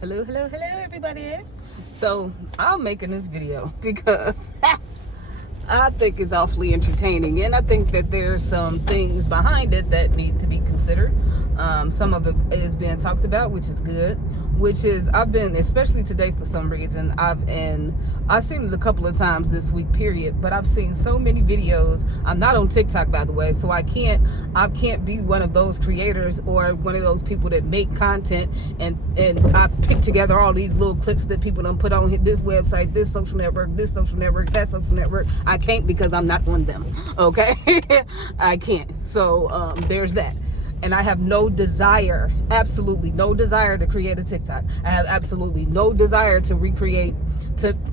Hello, everybody. So I'm making this video because I think it's awfully entertaining, and I think that there's some things behind it that need to be considered. Some of it is being talked about, which is good. Which is, I've been, especially today for some reason, I've seen it a couple of times this week, period. But I've seen so many videos. I'm not on TikTok, by the way, so I can't be one of those creators or one of those people that make content and I pick together all these little clips that people don't put on this website, this social network, that social network. I can't, because I'm not on them. Okay, I can't. So there's that. And I have no desire, absolutely no desire to create a TikTok. I have absolutely no desire to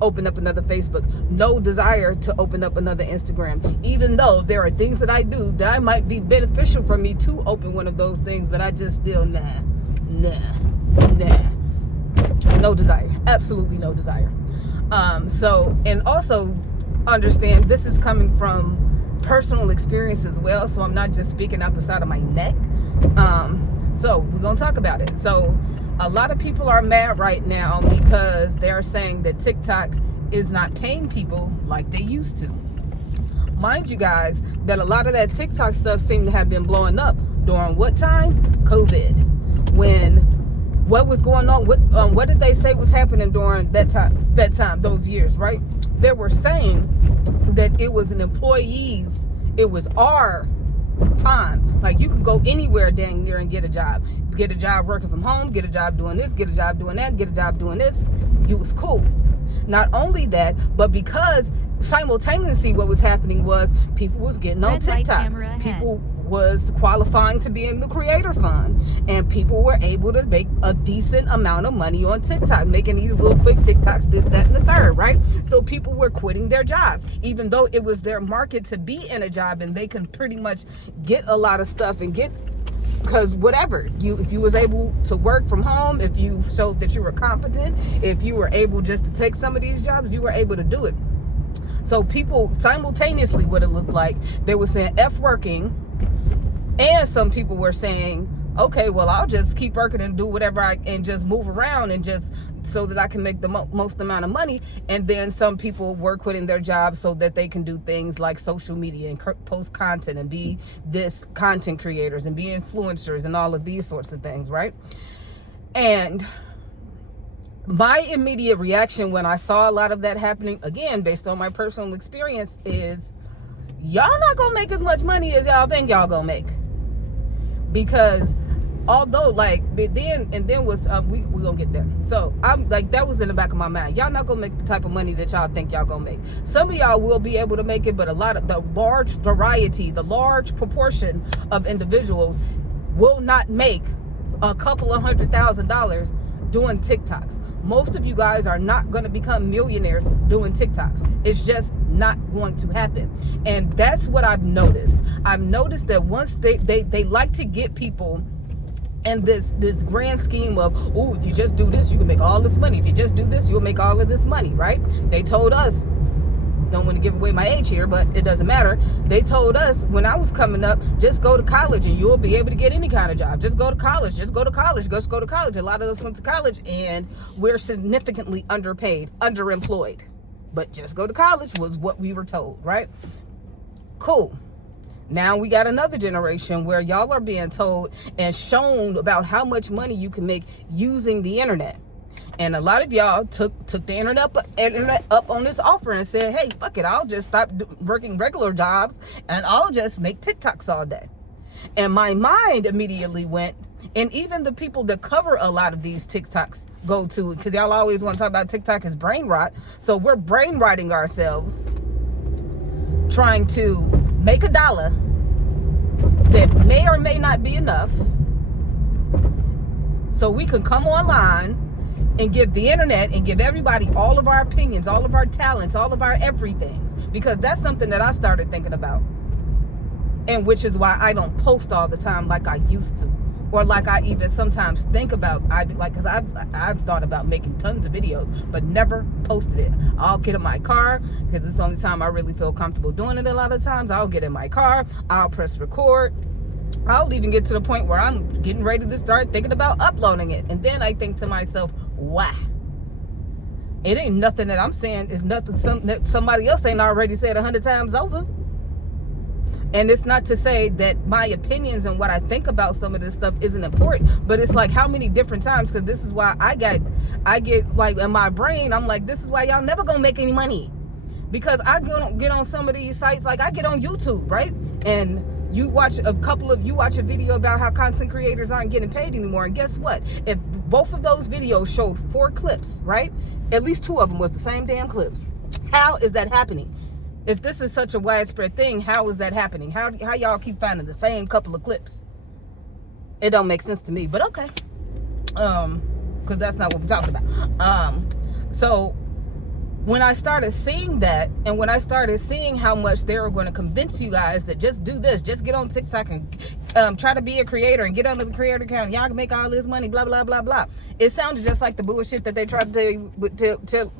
open up another Facebook. No desire to open up another Instagram. Even though there are things that I do that might be beneficial for me to open one of those things, but I just still, nah. No desire, absolutely no desire. So, and also understand this is coming from personal experience as well, so I'm not just speaking out the side of my neck. So we're gonna talk about it. So a lot of people are mad right now because they're saying that TikTok is not paying people like they used to. Mind you guys, that a lot of that TikTok stuff seemed to have been blowing up during what time? COVID. When what was going on? What did they say was happening during that time, those years, right? They were saying that it was it was our time. Like, you could go anywhere dang near and get a job working from home, get a job doing this, get a job doing that, get a job doing this. It was cool. Not only that, but because simultaneously what was happening was people was getting on TikTok. People was qualifying to be in the creator fund, and people were able to make a decent amount of money on TikTok, making these little quick TikToks, this, that, and the third, right? So people were quitting their jobs, even though it was their market to be in a job, and they can pretty much get a lot of stuff and get, because whatever, if you was able to work from home, if you showed that you were competent, if you were able just to take some of these jobs, you were able to do it. So people simultaneously, what it looked like, they were saying F working, and some people were saying, okay, well, I'll just keep working and do whatever and just move around and just so that I can make the most amount of money. And then some people were quitting their jobs so that they can do things like social media and post content and be this content creators and be influencers and all of these sorts of things, right? And my immediate reaction when I saw a lot of that happening, again, based on my personal experience, is y'all not gonna make as much money as y'all think y'all gonna make. Because although, like, we gonna get there. So I'm like, that was in the back of my mind. Y'all not gonna make the type of money that y'all think y'all gonna make. Some of y'all will be able to make it, but a lot of the large variety, the large proportion of individuals will not make a couple of $100,000 doing TikToks. Most of you guys are not going to become millionaires doing TikToks. It's just not going to happen. And that's what I've noticed. I've noticed that once they like to get people in this grand scheme of, oh, if you just do this, you can make all this money. If you just do this, you'll make all of this money, right? They told us, don't want to give away my age here, but it doesn't matter. They told us when I was coming up, just go to college and you'll be able to get any kind of job. Just go to college. Just go to college. Just go to college. A lot of us went to college and we're significantly underpaid, underemployed. But just go to college was what we were told, right? Cool. Now we got another generation where y'all are being told and shown about how much money you can make using the internet. And a lot of y'all took the internet up on this offer and said, hey, fuck it, I'll just stop working regular jobs and I'll just make TikToks all day. And my mind immediately went, and even the people that cover a lot of these TikToks go to, because y'all always want to talk about TikTok as brain rot. So we're brain rotting ourselves trying to make $1 that may or may not be enough so we can come online and give the internet and give everybody all of our opinions, all of our talents, all of our everythings. Because that's something that I started thinking about. And which is why I don't post all the time like I used to. Or like I even sometimes think about, because I've thought about making tons of videos, but never posted it. I'll get in my car, because it's the only time I really feel comfortable doing it a lot of times. I'll get in my car, I'll press record, I'll even get to the point where I'm getting ready to start thinking about uploading it. And then I think to myself, Why? It ain't nothing that I'm saying. It's nothing that somebody else ain't already said 100 times over. And it's not to say that my opinions and what I think about some of this stuff isn't important, but it's like how many different times, because this is why I get like in my brain, I'm like, this is why y'all never gonna make any money. Because I get on some of these sites, like I get on YouTube, right? And you watch a video about how content creators aren't getting paid anymore. And guess what? If both of those videos showed 4 clips, right? At least 2 of them was the same damn clip. How is that happening? If this is such a widespread thing, how is that happening? How y'all keep finding the same couple of clips? It don't make sense to me, but okay. Because that's not what we're talking about. So when I started seeing that, and when I started seeing how much they were going to convince you guys that just do this, just get on TikTok and try to be a creator and get on the creator account, y'all can make all this money, blah, blah, blah, blah. It sounded just like the bullshit that they tried to tell you,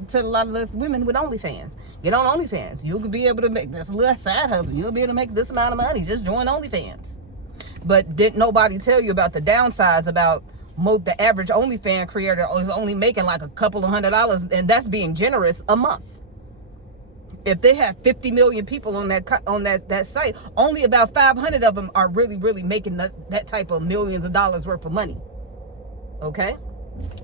to a lot of us women with OnlyFans. Get on OnlyFans. You could be able to make this little side hustle. You'll be able to make this amount of money. Just join OnlyFans. But didn't nobody tell you about the downsides about the average OnlyFans creator is only making like a couple of $100, and that's being generous, a month. If they have 50 million people on that site, only about 500 of them are really making that type of millions of dollars worth of money. Okay?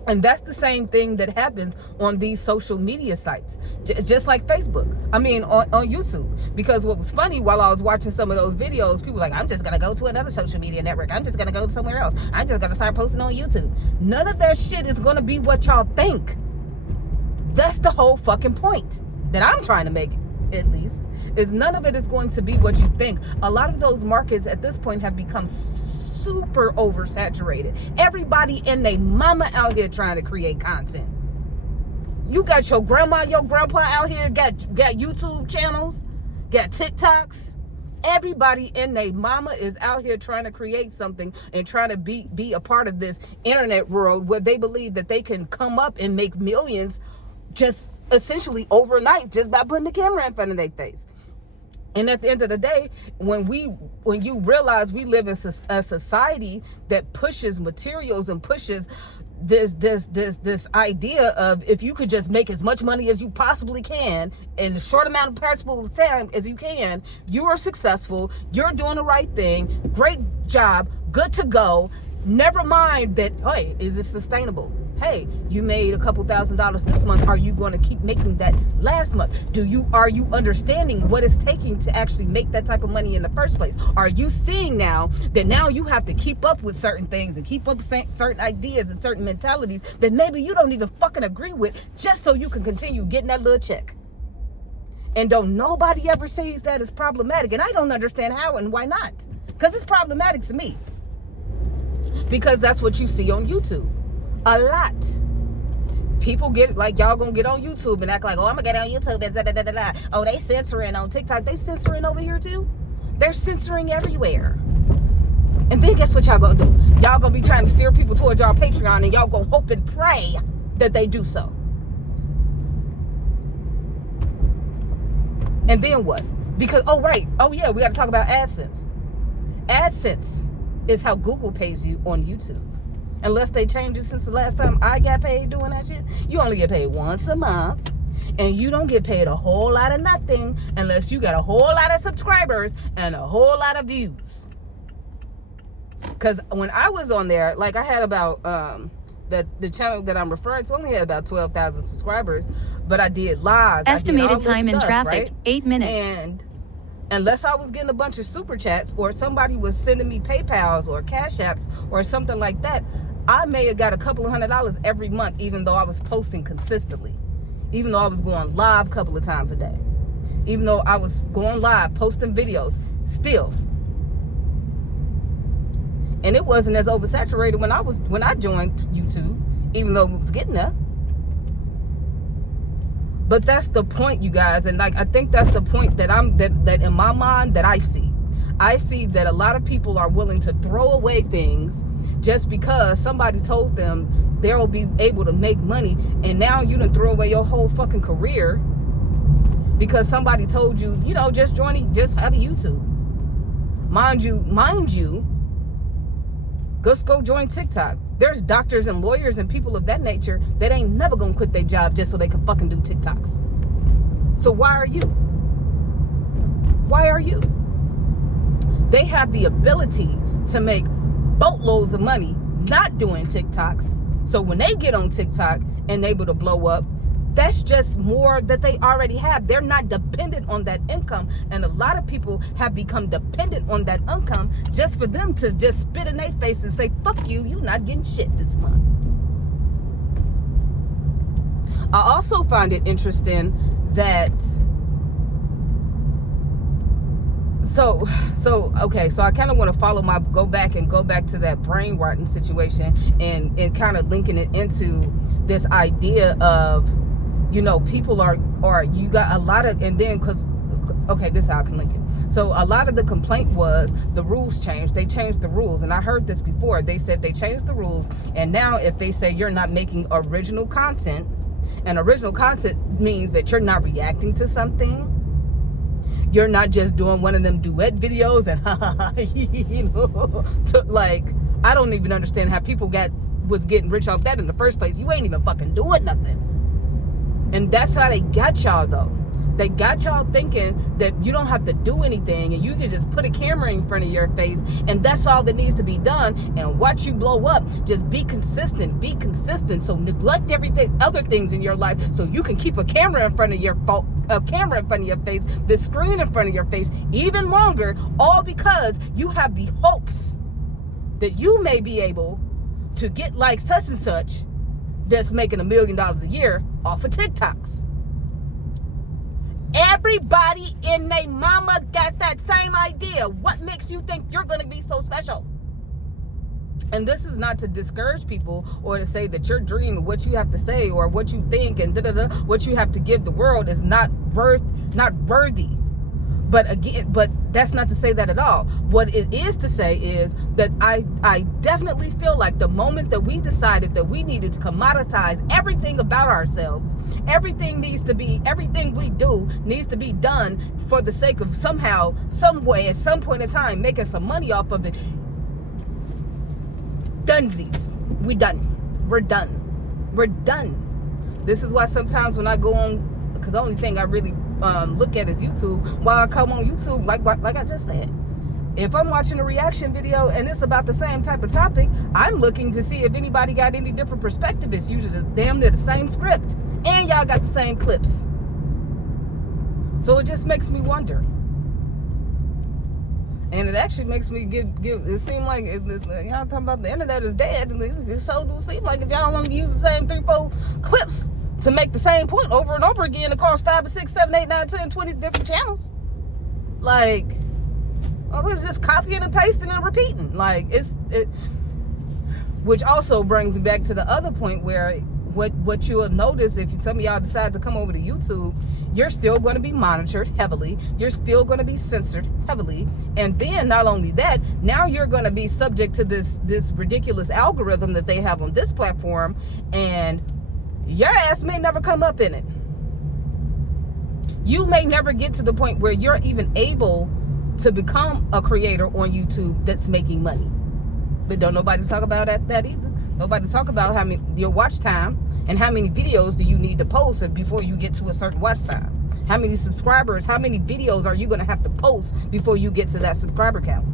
And that's the same thing that happens on these social media sites, just like Facebook. I mean, on YouTube. Because what was funny, while I was watching some of those videos, people were like, I'm just going to go to another social media network. I'm just going to go somewhere else. I'm just going to start posting on YouTube. None of that shit is going to be what y'all think. That's the whole fucking point that I'm trying to make, at least, is none of it is going to be what you think. A lot of those markets at this point have become super oversaturated. Everybody and their mama out here trying to create content. You got your grandma, your grandpa out here got YouTube channels, got TikToks. Everybody and their mama is out here trying to create something and trying to be a part of this internet world where they believe that they can come up and make millions just essentially overnight just by putting the camera in front of their face. And at the end of the day, when you realize we live in a society that pushes materials and pushes this idea of if you could just make as much money as you possibly can in a short amount of practical time as you can, you are successful, you're doing the right thing, great job, good to go. Never mind that, hey, is it sustainable? Hey, you made a couple $1,000s this month. Are you going to keep making that last month? Are you understanding what it's taking to actually make that type of money in the first place? Are you seeing now that now you have to keep up with certain things and keep up with certain ideas and certain mentalities that maybe you don't even fucking agree with just so you can continue getting that little check? And don't nobody ever sees that as problematic. And I don't understand how and why not. Because it's problematic to me. Because that's what you see on YouTube. A lot. People get like, y'all gonna get on YouTube and act like, oh, I'm gonna get on YouTube and da da da da da. Oh, they censoring on TikTok. They censoring over here too. They're censoring everywhere. And then guess what y'all gonna do? Y'all gonna be trying to steer people towards y'all Patreon, and y'all gonna hope and pray that they do so. And then what? Because, oh yeah, we gotta talk about AdSense. AdSense is how Google pays you on YouTube. Unless they changed it since the last time I got paid doing that shit. You only get paid once a month. And you don't get paid a whole lot of nothing unless you got a whole lot of subscribers and a whole lot of views. Because when I was on there, like I had about, the channel that I'm referring to only had about 12,000 subscribers. But I did live. Estimated time in traffic, right? 8 minutes. And unless I was getting a bunch of super chats or somebody was sending me PayPals or Cash Apps or something like that, I may have got a couple of $100s every month, even though I was posting consistently, even though I was going live a couple of times a day, even though I was going live, posting videos, still. And it wasn't as oversaturated when I joined YouTube, even though it was getting there. But that's the point, you guys, and like I think that's the point that that in my mind that I see. I see that a lot of people are willing to throw away things just because somebody told them they'll be able to make money, and now you done throw away your whole fucking career because somebody told you, just have a YouTube. Mind you, just go join TikTok. There's doctors and lawyers and people of that nature that ain't never gonna quit their job just so they can fucking do TikToks. So why are you? Why are you? They have the ability to make boatloads of money not doing TikToks. So when they get on TikTok and able to blow up, that's just more that they already have. They're not dependent on that income. And a lot of people have become dependent on that income just for them to just spit in their face and say, fuck you, you not getting shit this month. I also find it interesting that so I kind of want to go back to that brain rotting situation and kind of linking it into this idea of, people are you got a lot of, and then this is how I can link it. So a lot of the complaint was the rules changed. They changed the rules. And I heard this before. They said they changed the rules. And now if they say you're not making original content, and original content means that you're not reacting to something, you're not just doing one of them duet videos and I don't even understand how people was getting rich off that in the first place. You ain't even fucking doing nothing. And that's how they got y'all though. They got y'all thinking that you don't have to do anything and you can just put a camera in front of your face and that's all that needs to be done and watch you blow up. Just be consistent. So neglect everything, other things in your life so you can keep a camera in front of your face, the screen in front of your face even longer, all because you have the hopes that you may be able to get like such and such that's making $1 million a year off of TikToks. Everybody in their mama got that same idea. What makes you think you're going to be so special? And this is not to discourage people or to say that your dream or what you have to say or what you think and what you have to give the world is not worthy. But that's not to say that at all. What it is to say is that I definitely feel like the moment that we decided that we needed to commoditize everything about ourselves, everything we do needs to be done for the sake of somehow, some way, at some point in time, making some money off of it. Dunsies. We're done. This is why sometimes when I go on, because the only thing I really look at is YouTube. While I come on YouTube, like I just said, if I'm watching a reaction video and it's about the same type of topic, I'm looking to see if anybody got any different perspective. It's usually damn near the same script, and y'all got the same clips. So it just makes me wonder, and it actually makes me give. It seems like y'all talking about the internet is dead, and it so do seem like if y'all want to use the same 3-4 clips to make the same point over and over again across 5 or 6, 7, 8, 9, 10, 20 different channels. It's just copying and pasting and repeating. Which also brings me back to the other point where what you will notice if some of y'all decide to come over to YouTube, you're still going to be monitored heavily. You're still going to be censored heavily. And then not only that, now you're going to be subject to this ridiculous algorithm that they have on this platform, and your ass may never come up in it. You may never get to the point where you're even able to become a creator on YouTube that's making money. But don't nobody talk about that either. Nobody talk about how many your watch time and how many videos do you need to post before you get to a certain watch time. How many subscribers, how many videos are you going to have to post before you get to that subscriber count?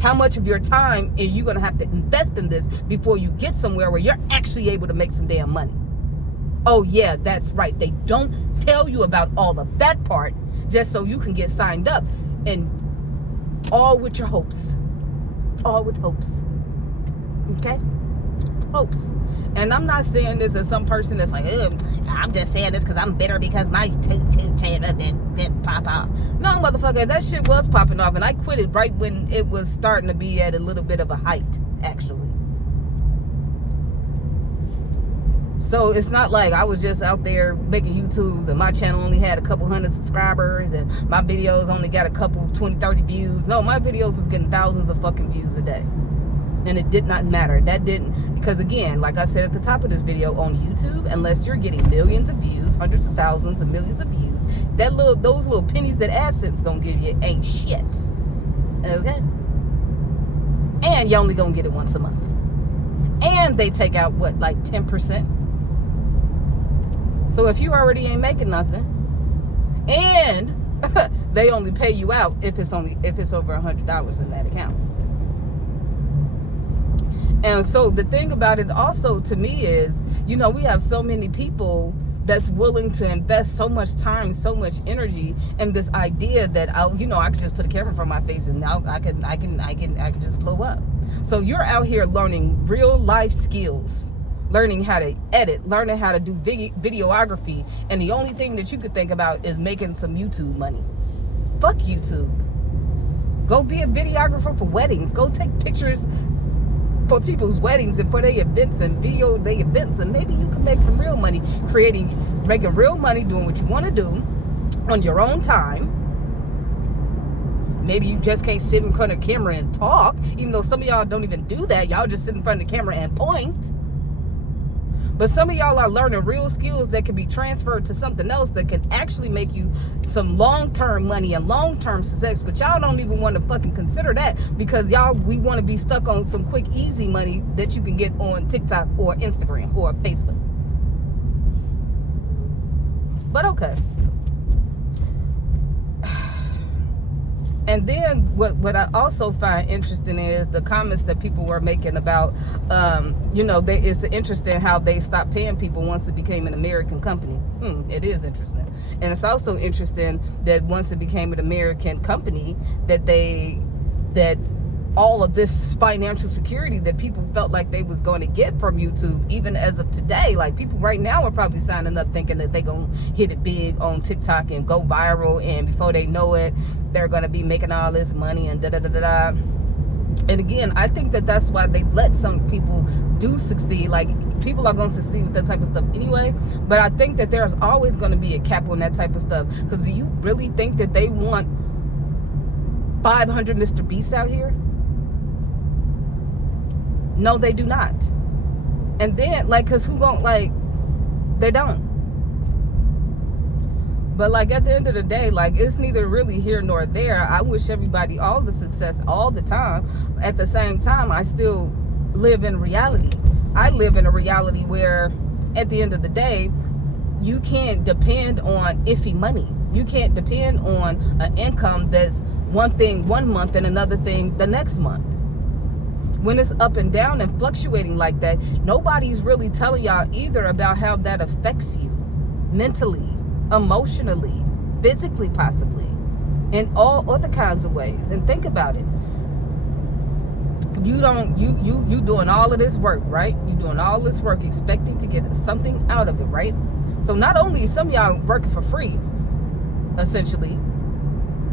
How much of your time are you going to have to invest in this before you get somewhere where you're actually able to make some damn money? Oh yeah, that's right. They don't tell you about all of that part just so you can get signed up, and all with your hopes. All with hopes. Okay? Hopes. And I'm not saying this as some person that's like, I'm just saying this because I'm bitter because my YouTube channel didn't pop off. No, motherfucker, that shit was popping off, and I quit it right when it was starting to be at a little bit of a height, actually. So it's not like I was just out there making YouTubes and my channel only had a couple hundred subscribers and my videos only got a couple 20, 30 views. No, my videos was getting thousands of fucking views a day. And it did not matter. That didn't, because again, like I said at the top of this video, on YouTube, unless you're getting millions of views, hundreds of thousands and millions of views, those little pennies that AdSense gonna give you ain't shit. Okay? And you only gonna get it once a month. and they take out what, like 10%. So if you already ain't making nothing, and they only pay you out if it's over $100 in that account. And so the thing about it also to me is, we have so many people that's willing to invest so much time, so much energy in this idea that I could just put a camera in front of my face and now I can just blow up. So you're out here learning real life skills, learning how to edit, learning how to do videography, and the only thing that you could think about is making some YouTube money. Fuck YouTube. Go be a videographer for weddings. Go take pictures for people's weddings and for their events and video their events, and maybe you can make some real money making real money doing what you want to do on your own time. Maybe you just can't sit in front of the camera and talk, even though some of y'all don't even do that. Y'all just sit in front of the camera and point. But some of y'all are learning real skills that can be transferred to something else that can actually make you some long-term money and long-term success. But y'all don't even want to fucking consider that, because we want to be stuck on some quick, easy money that you can get on TikTok or Instagram or Facebook. But okay. And then what I also find interesting is the comments that people were making about, it's interesting how they stopped paying people once it became an American company. It is interesting. And it's also interesting that once it became an American company, that all of this financial security that people felt like they was going to get from YouTube, even as of today, like people right now are probably signing up thinking that they're going to hit it big on TikTok and go viral, and before they know it, they're going to be making all this money and da-da-da-da-da. And again, I think that that's why they let some people do succeed. Like, people are going to succeed with that type of stuff anyway, but I think that there's always going to be a cap on that type of stuff, because do you really think that they want 500 Mr. Beasts out here? No, they do not. And then, because who gon', they don't. But, at the end of the day, it's neither really here nor there. I wish everybody all the success all the time. At the same time, I still live in reality. I live in a reality where, at the end of the day, you can't depend on iffy money. You can't depend on an income that's one thing one month and another thing the next month. When it's up and down and fluctuating like that, nobody's really telling y'all either about how that affects you mentally, emotionally, physically, possibly, in all other kinds of ways. And think about it. You doing all of this work, right? You doing all this work expecting to get something out of it, right? So not only is some of y'all working for free, essentially,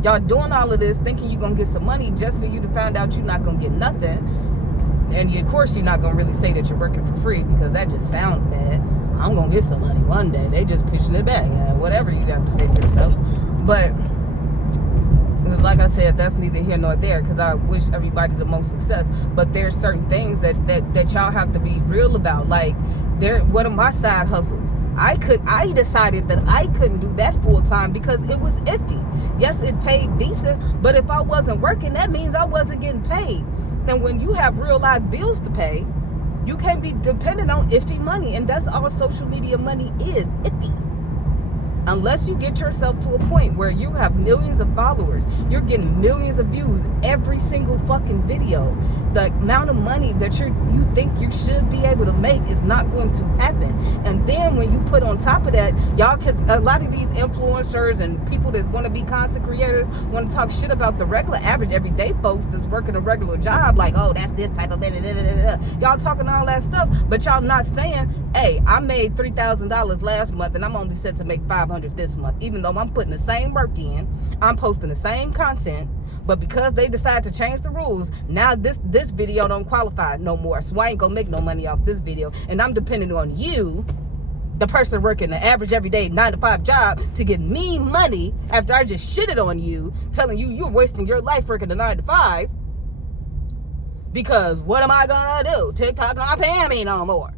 y'all doing all of this thinking you're gonna get some money just for you to find out you're not gonna get nothing. And of course you're not gonna really say that you're working for free, because that just sounds bad. I'm gonna get some money one day. They just pushing it back, whatever you got to say to yourself. But like I said, that's neither here nor there, because I wish everybody the most success. But there's certain things that y'all have to be real about. One of my side hustles, I decided that I couldn't do that full time because it was iffy. Yes, it paid decent, but if I wasn't working, that means I wasn't getting paid. And when you have real life bills to pay, you can't be dependent on iffy money. And that's all social media money is, iffy. Unless you get yourself to a point where you have millions of followers, you're getting millions of views every single fucking video, the amount of money that you think you should be able to make is not going to happen. And then when you put on top of that, y'all, because a lot of these influencers and people that want to be content creators want to talk shit about the regular, average, everyday folks that's working a regular job, oh, that's this type of y'all talking all that stuff, but y'all not saying, hey, I made $3,000 last month and I'm only set to make $500 this month, even though I'm putting the same work in, I'm posting the same content, but because they decide to change the rules, now this video don't qualify no more, so I ain't gonna make no money off this video, and I'm depending on you, the person working the average everyday 9-to-5 job, to get me money after I just shitted on you, telling you you're wasting your life working the 9-to-5, because what am I gonna do? TikTok not paying me no more.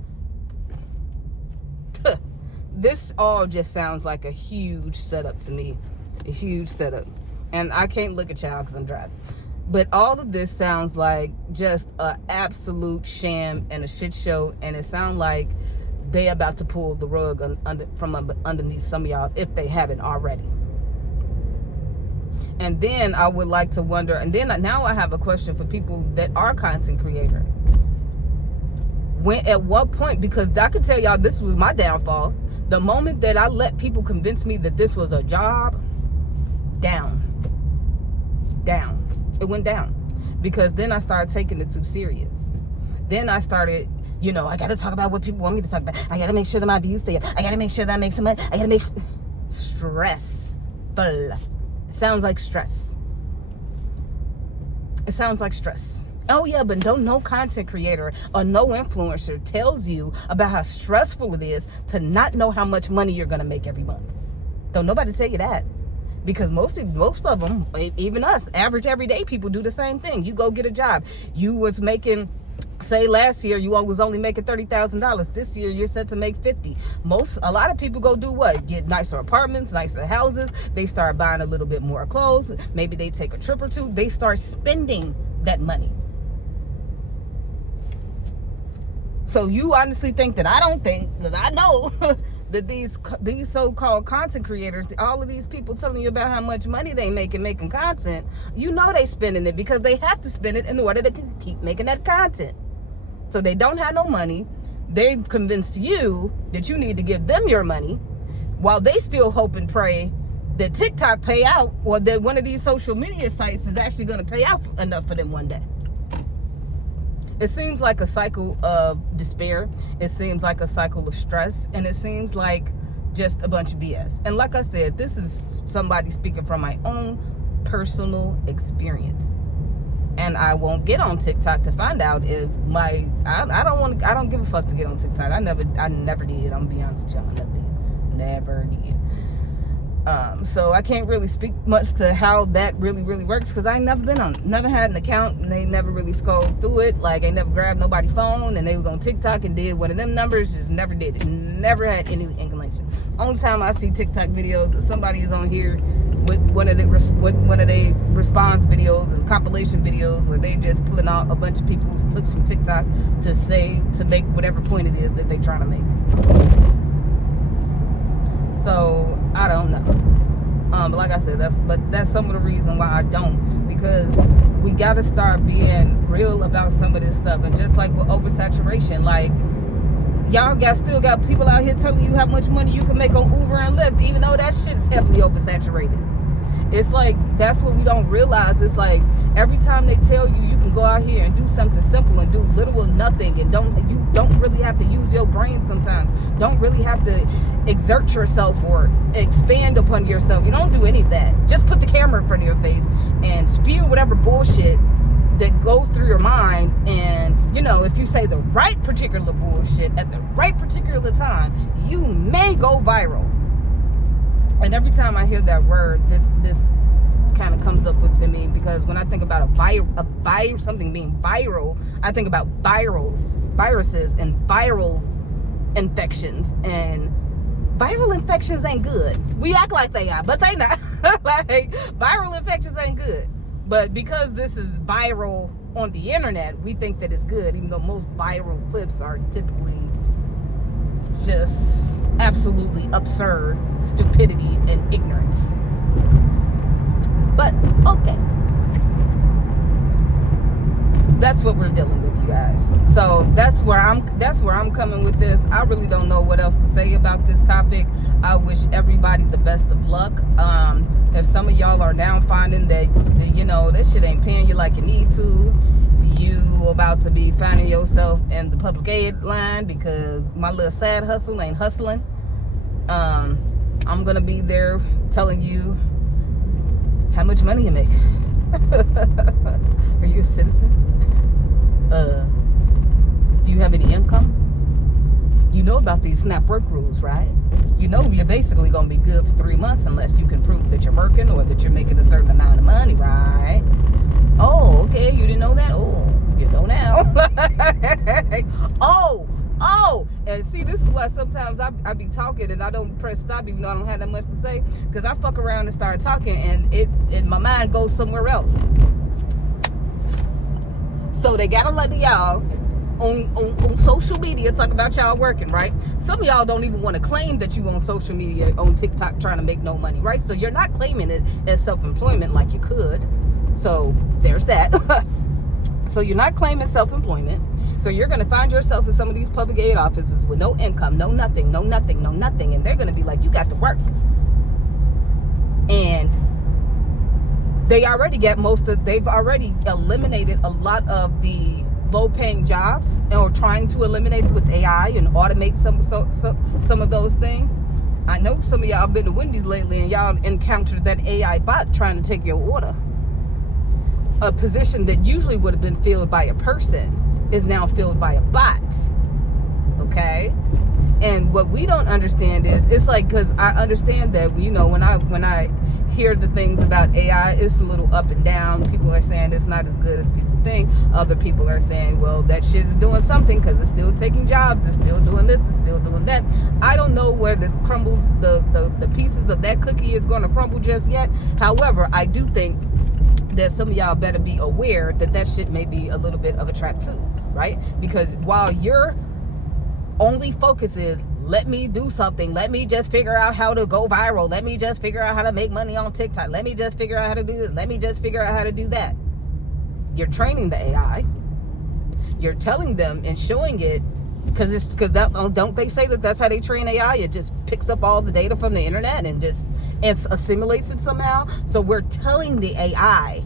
This all just sounds like a huge setup to me. A huge setup. And I can't look at y'all because I'm driving. But all of this sounds like just an absolute sham and a shit show, and it sounds like they about to pull the rug from underneath some of y'all if they haven't already. And then I would like to wonder, and then now I have a question for people that are content creators. At what point, because I could tell y'all this was my downfall, the moment that I let people convince me that this was a job, down. It went down. Because then I started taking it too serious. Then I started, I got to talk about what people want me to talk about. I got to make sure that my views stay up. I got to make sure that I make some money. I got to make stressful. It sounds like stress. Oh yeah, but no content creator or no influencer tells you about how stressful it is to not know how much money you're going to make every month. Don't nobody tell you that. Because most of them, even us, average everyday people, do the same thing. You go get a job. You was making, say last year, you was only making $30,000. This year, you're set to make $50,000. A lot of people go do what? Get nicer apartments, nicer houses. They start buying a little bit more clothes. Maybe they take a trip or two. They start spending that money. So you honestly think that I don't think, because I know that these so-called content creators, all of these people telling you about how much money they making content, they spending it because they have to spend it in order to keep making that content. So they don't have no money. They've convinced you that you need to give them your money while they still hope and pray that TikTok pay out, or that one of these social media sites is actually going to pay out enough for them one day. It seems like a cycle of despair. It seems like a cycle of stress. And it seems like just a bunch of BS. And like I said, this is somebody speaking from my own personal experience. And I won't get on TikTok to find out if I don't give a fuck to get on TikTok. I never did. I'm gonna be honest with y'all. Never did. So I can't really speak much to how that really works, because I never been on it. Never had an account, and they never really scrolled through it. Like, they never grabbed nobody's phone, and they was on TikTok and did one of them numbers. Just never did it. Never had any inclination. Only time I see TikTok videos, somebody is on here with one of their response videos and compilation videos where they just pulling out a bunch of people's clips from TikTok to make whatever point it is that they're trying to make. So I don't know. But like I said, that's some of the reason why I don't, because we got to start being real about some of this stuff. And just like with oversaturation, like, y'all still got people out here telling you how much money you can make on Uber and Lyft, even though that shit is heavily oversaturated. It's like, that's what we don't realize. It's like, every time they tell you can go out here and do something simple and do little or nothing, and you don't really have to use your brain sometimes. Don't really have to exert yourself or expand upon yourself. You don't do any of that. Just put the camera in front of your face and spew whatever bullshit that goes through your mind. And if you say the right particular bullshit at the right particular time, you may go viral. And every time I hear that word, this kind of comes up with me, because when I think about something being viral, I think about viruses, and viral infections. And viral infections ain't good. We act like they are, but they not. Like, viral infections ain't good. But because this is viral on the internet, we think that it's good, even though most viral clips are typically just absolutely absurd stupidity and ignorance. But okay, that's what we're dealing with, you guys. So that's where I'm coming with this. I really don't know what else to say about this topic. I wish everybody the best of luck. If some of y'all are now finding that this shit ain't paying you like you need to, you about to be finding yourself in the public aid line because my little side hustle ain't hustling, I'm gonna be there telling you how much money you make. Are you a citizen? Do you have any income? You know about these SNAP work rules, right? You know you're basically gonna be good for 3 months unless you can prove that you're working or that you're making a certain amount of money, right? Oh, okay, you didn't know that? Oh, you know now. Oh, and see, this is why sometimes I be talking and I don't press stop even though I don't have that much to say, because I fuck around and start talking and my mind goes somewhere else. So they got a lot of y'all on social media talk about y'all working, right? Some of y'all don't even want to claim that you on social media on TikTok trying to make no money, right? So you're not claiming it as self-employment like you could. So there's that. So you're not claiming self-employment. So you're going to find yourself in some of these public aid offices with no income, no nothing. And they're going to be like, you got to work. And they've already eliminated a lot of the low-paying jobs, or trying to eliminate it with AI and automate some of those things. I know some of y'all been to Wendy's lately and y'all encountered that AI bot trying to take your order. A position that usually would have been filled by a person is now filled by a bot. Okay? And what we don't understand is, it's like, because I understand that, you know, when I hear the things about AI, it's a little up and down. People are saying it's not as good as people think. Other people are saying, well, that shit is doing something because it's still taking jobs, it's still doing this, it's still doing that. I don't know where the pieces of that cookie is going to crumble just yet. However, I do think that some of y'all better be aware that shit may be a little bit of a trap too, right? Because while your only focus is, let me do something, let me just figure out how to go viral, let me just figure out how to make money on TikTok, let me just figure out how to do this, let me just figure out how to do that. You're training the AI. You're telling them and showing it, because don't they say that that's how they train AI? It just picks up all the data from the internet and assimilates it somehow. So we're telling the AI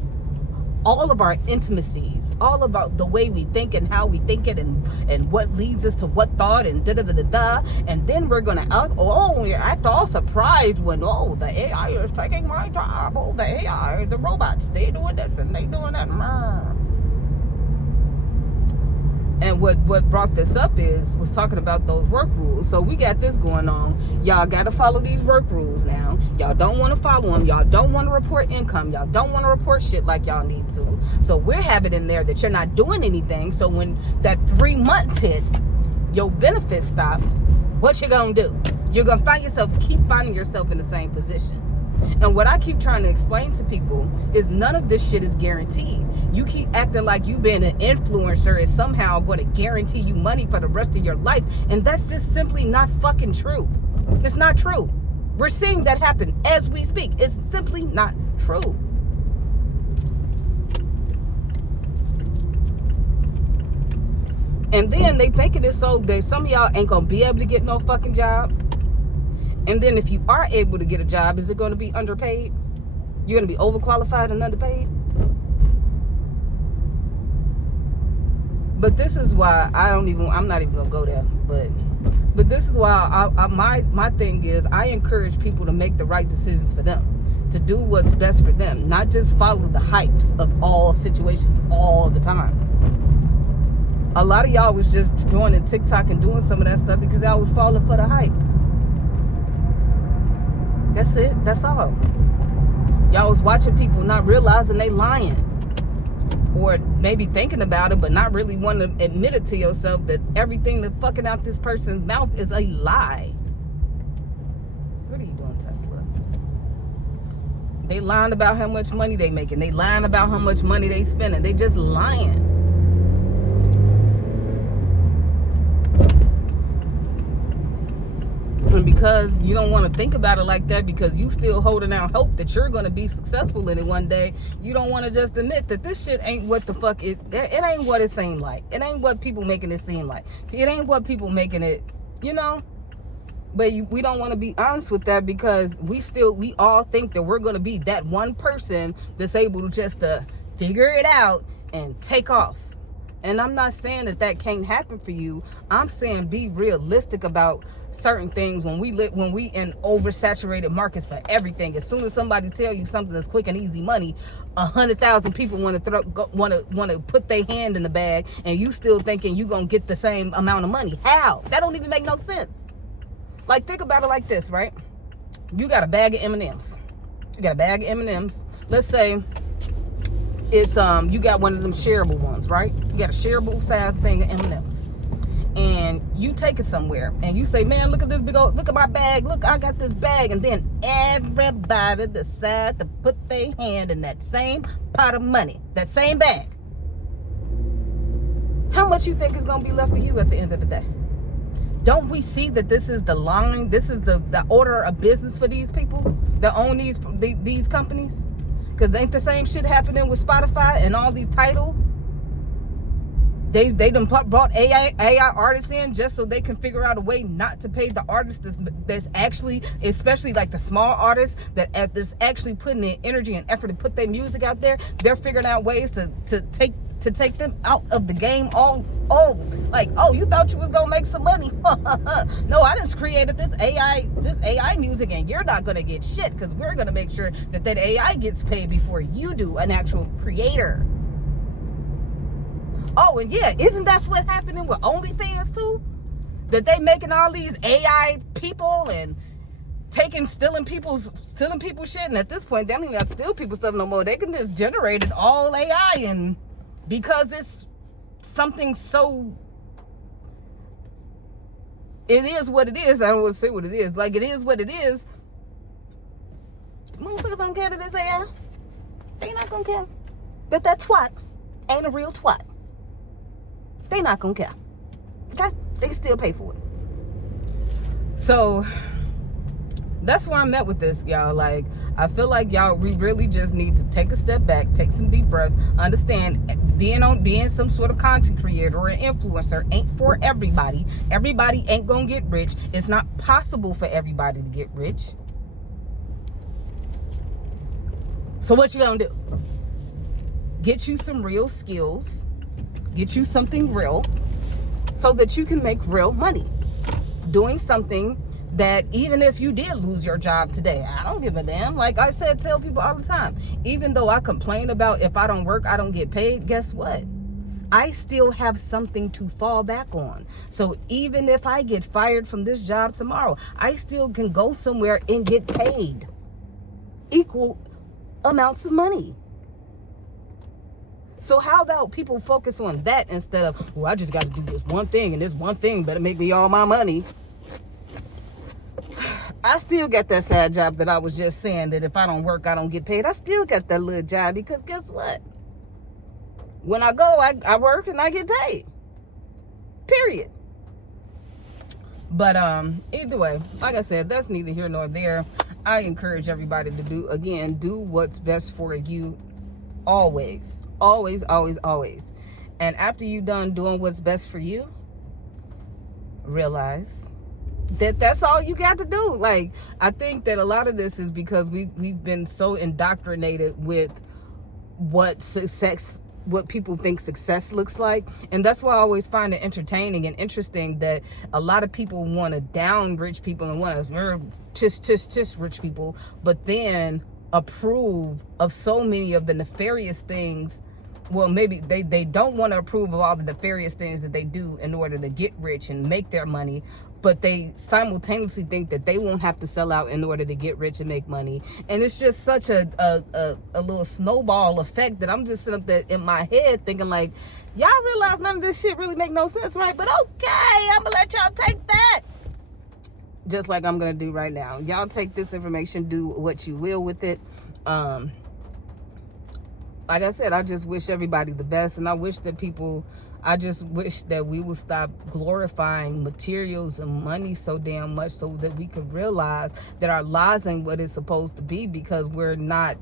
all of our intimacies, all about the way we think and how we think it, and what leads us to what thought, and da-da-da-da-da. And then we're gonna act all surprised when, the AI is taking my job. The AI, the robots, they doing this and they doing that. And what brought this up was talking about those work rules. So we got this going on. Y'all got to follow these work rules now. Y'all don't want to follow them. Y'all don't want to report income. Y'all don't want to report shit like y'all need to. So we're having in there that you're not doing anything. So when that 3 months hit, your benefits stop, what you gonna do? You're gonna keep finding yourself in the same position. And what I keep trying to explain to people is none of this shit is guaranteed. You keep acting like you being an influencer is somehow going to guarantee you money for the rest of your life. And that's just simply not fucking true. It's not true. We're seeing that happen as we speak. It's simply not true. And then they making it so that some of y'all ain't going to be able to get no fucking job. And then if you are able to get a job, is it going to be underpaid? You're going to be overqualified and underpaid? But this is why I'm not even going to go there. But this is why my thing is, I encourage people to make the right decisions for them, to do what's best for them, not just follow the hypes of all situations all the time. A lot of y'all was just joining TikTok and doing some of that stuff because y'all was falling for the hype. That's it. That's all. Y'all was watching people not realizing they lying, or maybe thinking about it but not really want to admit it to yourself that everything that's fucking out this person's mouth is a lie. What are you doing, Tesla? They lying about how much money they making. They lying about how much money they spending. They just lying. And because you don't want to think about it like that, because you still holding out hope that you're going to be successful in it one day, you don't want to just admit that this shit ain't what the fuck it ain't what it seemed like. It ain't what people making it seem like. It ain't what people making it, But we don't want to be honest with that, because we all think that we're going to be that one person that's able to just figure it out and take off. And I'm not saying that can't happen for you. I'm saying be realistic about certain things when we in oversaturated markets for everything. As soon as somebody tell you something that's quick and easy money, 100,000 people want to put their hand in the bag, and you still thinking you gonna get the same amount of money. How? That don't even make no sense. Like, think about it like this, right? You got a bag of M&Ms. Let's say it's you got one of them shareable ones, right? You got a shareable size thing of M&Ms, and you take it somewhere and you say, man, look at this look at my bag, look, I got this bag. And then everybody decide to put their hand in that same pot of money, that same bag. How much you think is going to be left for you at the end of the day? Don't we see that this is the line, this is the order of business for these people that own these companies? Because ain't the same shit happening with Spotify and all these Tidal? They done brought AI artists in just so they can figure out a way not to pay the artists that's actually, especially like the small artists that's actually putting in energy and effort to put their music out there. They're figuring out ways to take them out of the game. You thought you was gonna make some money. No, I just created this AI music, and you're not gonna get shit, because we're gonna make sure that AI gets paid before you do, an actual creator. Oh, and yeah, isn't that what happening with OnlyFans too? That they making all these AI people and stealing people's shit, and at this point they don't even have to steal people's stuff no more. They can just generate it all AI, and because it's something so, it is what it is. I don't want to say what it is. Like, it is what it is. Motherfuckers don't care that it's AI. They not gonna care that twat ain't a real twat. They not gonna care. Okay? They can still pay for it. So that's where I'm at with this, y'all. Like, I feel like we really just need to take a step back, take some deep breaths, understand being some sort of content creator or an influencer ain't for everybody. Everybody ain't gonna get rich. It's not possible for everybody to get rich. So what you gonna do? Get you some real skills, get you something real, so that you can make real money doing something that, even if you did lose your job today, I don't give a damn. Like I said, tell people all the time, even though I complain about if I don't work, I don't get paid, guess what? I still have something to fall back on. So even if I get fired from this job tomorrow, I still can go somewhere and get paid equal amounts of money. So how about people focus on that instead of, well, I just got to do this one thing, and this one thing better make me all my money. I still got that side job that I was just saying, that if I don't work, I don't get paid. I still got that little job, because guess what? When I go, I work and I get paid. Period. But either way, like I said, that's neither here nor there. I encourage everybody to do what's best for you. Always. And after you're done doing what's best for you, realize that that's all you got to do. Like, I think that a lot of this is because we've been so indoctrinated with what people think success looks like. And that's why I always find it entertaining and interesting that a lot of people want to down rich people and want to tisk rich people, but then approve of so many of the nefarious things. Well, maybe they don't want to approve of all the nefarious things that they do in order to get rich and make their money, but they simultaneously think that they won't have to sell out in order to get rich and make money. And it's just such a little snowball effect that I'm just sitting up there in my head thinking, like, y'all realize none of this shit really make no sense, right? But okay, I'm gonna let y'all take that, just like I'm gonna do right now. Y'all take this information, do what you will with it. Like I said, I just wish everybody the best, and I wish that we will stop glorifying materials and money so damn much, so that we could realize that our lives ain't what it's supposed to be, because we're not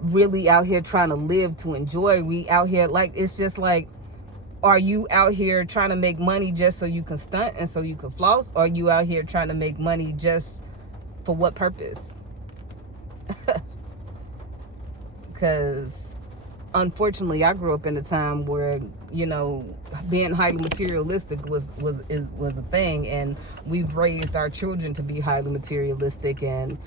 really out here trying to live to enjoy. We out here, like, it's just like, are you out here trying to make money just so you can stunt and so you can floss? Or are you out here trying to make money just for what purpose? Because unfortunately, I grew up in a time where, being highly materialistic was a thing, and we've raised our children to be highly materialistic, and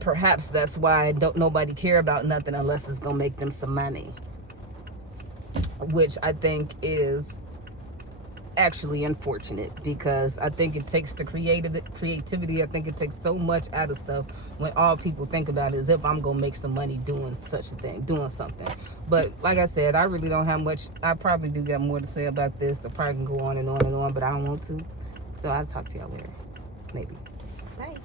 perhaps that's why nobody care about nothing unless it's gonna make them some money, which I think is actually unfortunate, because I think it takes the creativity. I think it takes so much out of stuff when all people think about is if I'm gonna make some money doing such a thing, doing something. But like I said, I really don't have much. I probably do got more to say about this. I probably can go on and on and on, but I don't want to. So I'll talk to y'all later, maybe. Bye.